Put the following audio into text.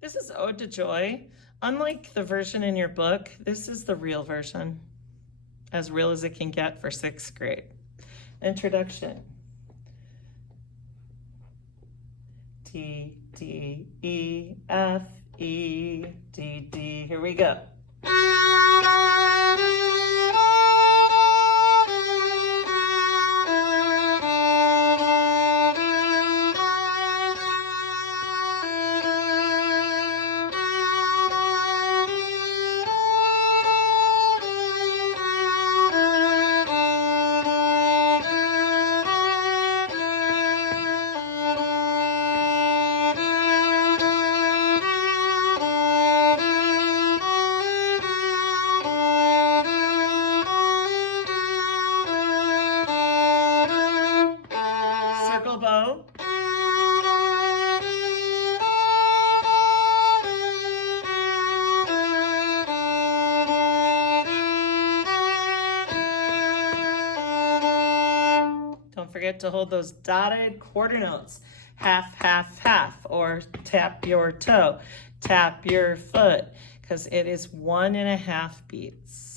This is Ode to Joy. Unlike the version in your book, this is the real version, as real as it can get for 6th grade. Introduction. D, D, E, F, E, D, D. Here we go. Circle bow. Don't forget to hold those dotted quarter notes. Half, half, half, or tap your toe, tap your foot, because it is 1.5 beats.